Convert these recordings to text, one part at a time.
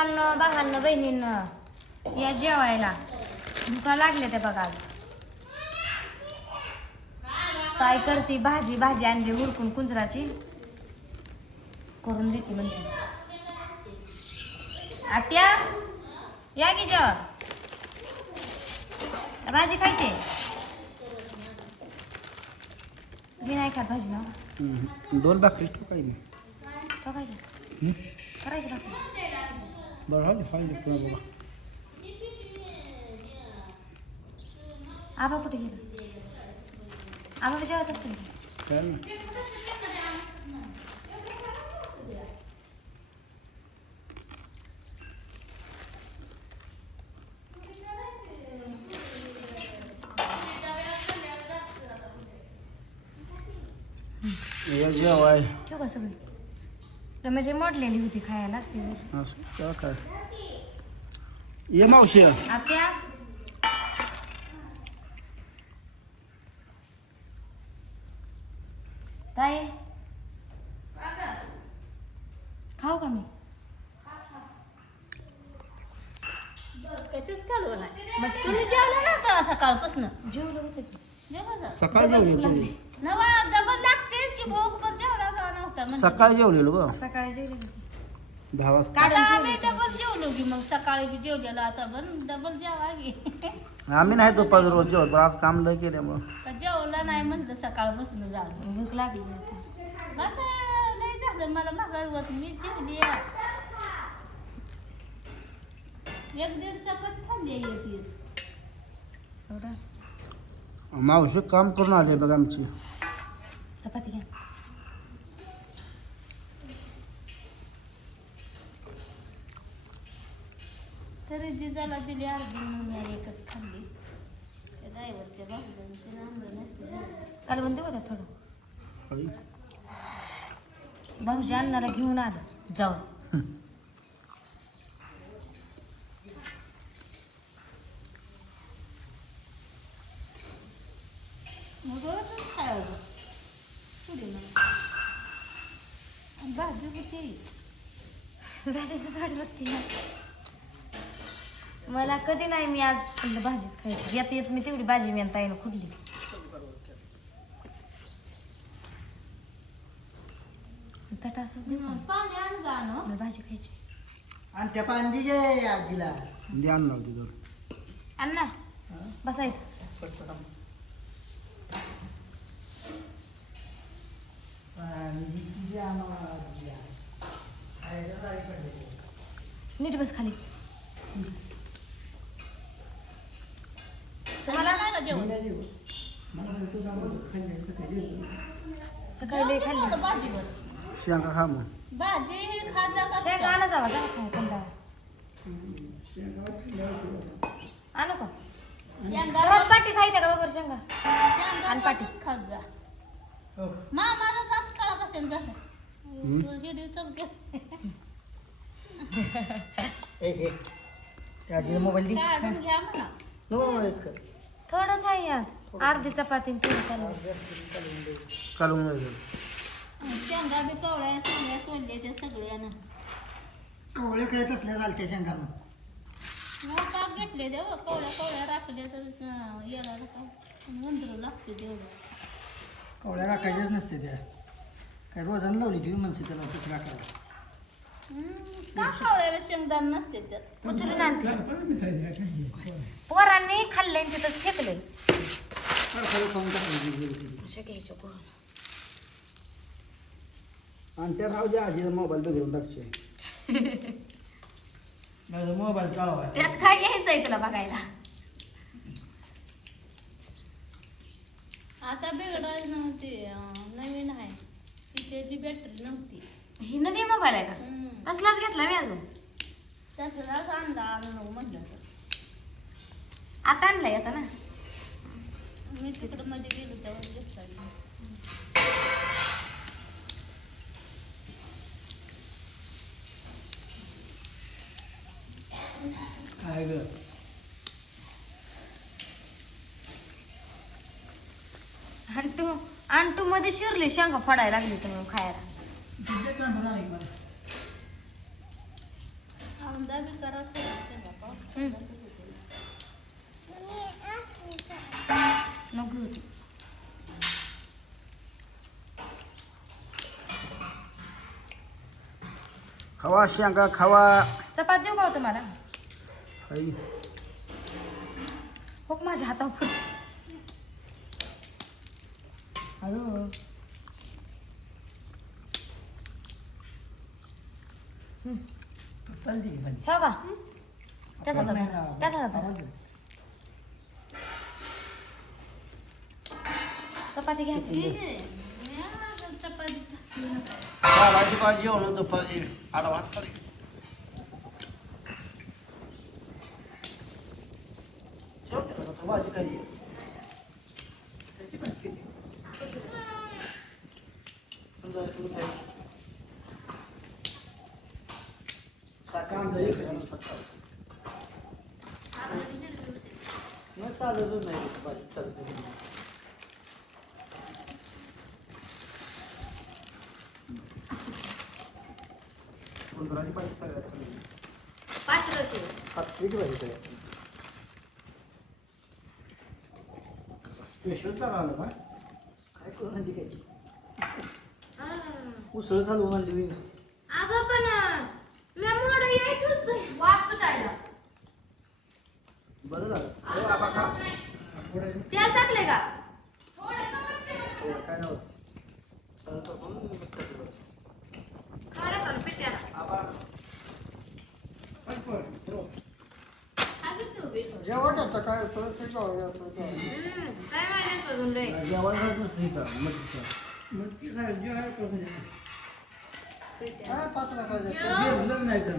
मित्रांनो भावांनो बहिणींनो या जेवायला भुका लागल्या त्या बघा आज काय करते भाजी भाजी आणली हुडकून कुंजराची करून देते म्हणते आत्या या की जेवा भाजी खायची जी नाही खात भाजी ना 2 भाकरी ठोकायची करायची भाकरी बरं बाबा आबा कुठे गेला आबा जेवत असते काय ना जेवाय ठेव का सगळी रमेशची मोडलेली होती खायला असते असं काय ये मावशी आत्या ताई खाऊ का मी कशीच कालवण नाही मग तुम्ही जेवला ना आता सकाळपासून जेवलं होतं की जेवला सकाळी जेवलेलो नवा डबल लागतेच की भोग पर जेवला का नव्हता म्हणजे सकाळी जेवलेलो बघ सकाळी जेवलं 10 वाजता आता आम्ही डबल जेवलो की मग सकाळी बी जेवलेलो आता पण डबल जेवा की आम्ही नाही दुपारी रोज जेवत पण आज काम लय केल्यामुळं तर जेवला नाही म्हणलं सकाळपासून झालं भूक लागली आता बस नाही झालं मला मागावत मी जेवली 1-1.5 चपाती खाल्ली येते एवढा मावशी काम करून आले बघ आमची चपाती घ्या तरी जिजाला दिली अर्धी म्हणून एकच खाल्ली त्या ड्रायव्हरच्या बाजूला तिला आणलं नसतं कालवण देऊ का थोडं काही. भाऊजी अन्नाला घेऊन आलं जाऊन मग रोजच खायला पुढे मग भाजी होती भाजीच झाड बघते ना मला कधी नाही मी आज समजा भाजीच खायची येत येत मी तेवढी भाजी मी आणि ताईनं खुडली ताट असंच देऊ का? पाणी आण जा ना मला भाजी खायची आणि त्या पांजी जे आजीला ध्यान लावते जर अण्णा बसायचं नीट बस खाली तुम्हाला नाही का जेवण सकाळी लय खाल्ली भाजीवर शेंगा खा मग भाजी खा जा का शेंगा आणा जावा जा खाय कंटाळा आणू का घरात पाटीत आहे का बघ शेंगा आणि पाटी. खात जा मामाला जात काळा कशाने जात हिडी चमचे त्या आजीला मोबाईल दे काढून घ्या म्हणा थोडंच आहे यात अर्धी चपाती आणि थोडं कालवण. कालून वगैरे शेंगा बी कवळ्या चांगल्या सोडल्या त्या सगळ्यानं कवळे काय तसल्या चालते शेंगानं ताप घेतले देव कवळ्या राखल्या तर येणार काय वंदरू लागते तेवढं कवळ्या राखायच्याच नसते त्या काय रोजानं लावली तुम्ही म्हणते त्याला तसं राखायला का कवळ्याला शेंगदाण नसते त्यात उचलून आणते पोरांनी खाल्लंय आणि तिथं फेकलंय खाऊन टाकायची अशा घ्यायच्या पोरं आणि त्या राहू द्या आजीला मोबाईल तर घेऊन टाकशील माझा मोबाईल चालवा त्यात काय घ्यायचंय तुला बघायला आता बिघडायच नव्हती नवीन आहे ती त्याची बॅटरी नव्हती ही नवी मोबाईल आहे का तसलाच घेतला मी अजून तसलाच आणला आणू म्हटलं तर आता आणलाय आता ना मी तिकडं मध्ये गेलो तेव्हा घेतला काय ग आणटू मध्ये शिरली शेंगा फोडायला लागली तर मग खायला कांदा बी करा शेंगा पाव नको होती. खावा शेंगा खावा. चपाती देऊ का हो तुम्हाला? आई. हो का माझ्या हातावर फुट. हळू. चालते की पण. हो का त्याचा नाही हातात. ना. त्याचा हातात. आवाज येतो. चपाती घ्या. चपाती भाजी भाजी जेवण दुपारची आडवा खाली. भाजी खाली. चालतच नाही भाजी चालत नाही. कुंदराची भाजी सगळ्यात चांगली. पातळची. पातळीची भाजी सगळ्यात स्पेशल चालू आलं का काय करून आणली काय उसळ चालवून आणली मी. अगं पण मी मोड यायचंच वास सुटायला. बरं झालं. हो, आबा खा. तेल टाकले का? काय नव्हतं चालत होतं म्हणून mix केलं. खायला पण पिट्याला. आबा हो. जेवण होतं काय होतं ते जाऊया काय माहिती अजून लय. जेवण नसतं इथं मच्छीचं. काय पाच लाखाचं जेवलं नाही तर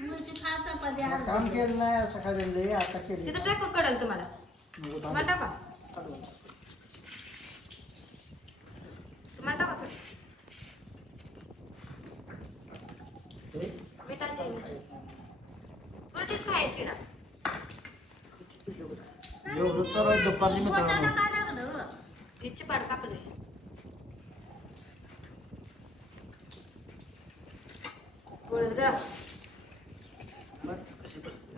म्हणजे खा चपाती आज काम केलं नाही असं काय लय आता केलं तिथं टाकू कळेल तुम्हाला. तुम्हाला टाका. तुम्हाला टाका थोडी. मिठाची कुठेच खायची ना. जेवढं सर्व दुपारची मित्रांनो. काय लागलं इच्छी पाड कापले. गोळत ग. कशी बसते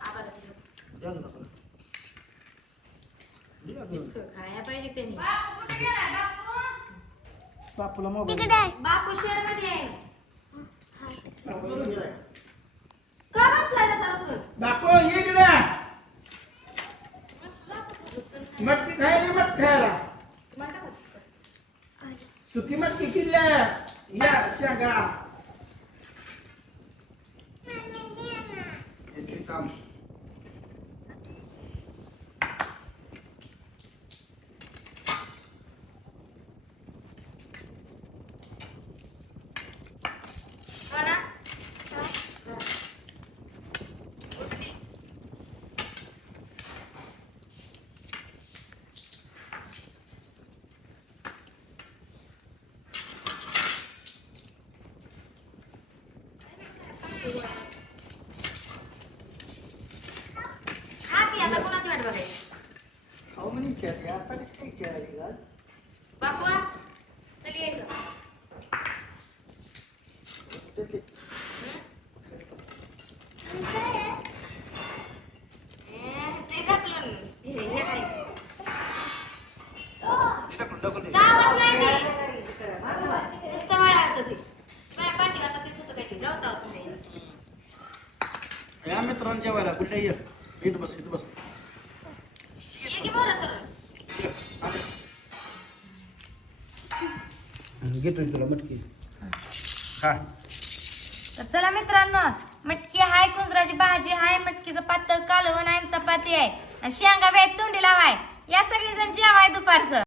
आम्हाला दिलं. द्या ना मला. द्या घेऊन. खाया पाहिजे त्यांनी. बापूला मोबाईल बापू शहर मध्ये आहे. का बसलाय तसा असून? बापू इकडे मटकी खायला मट खायला तुम्हाला टाका. सुकी मटकी किल्ल्या या शेंगा येते काम. हो ना? चला. उठली. हा की आता कोणाची वाट बघायची? अहो म्हणे विचारली आता कशी काय विचारली का बापू चल यायचं. ते ढकलून हे काय गावात नाही ते. नुसतं वळाळतं ते. बाया पाठी आता तेच होतं काय ते जाऊ असं नाही. या मित्रांनो जेवायला कुठल्या ये इथं बस इथं बस. ये की बरं सरळ. घेतोय तुला मटकी खा. तर चला मित्रांनो, मटकी हाय, कुंजराची भाजी हाय, मटकीचं पातळ कालवण आहे, चपाती आहे आणि शेंगा बी आहेत, तोंडी लावाय. या सगळी जण जेवाय दुपारचं.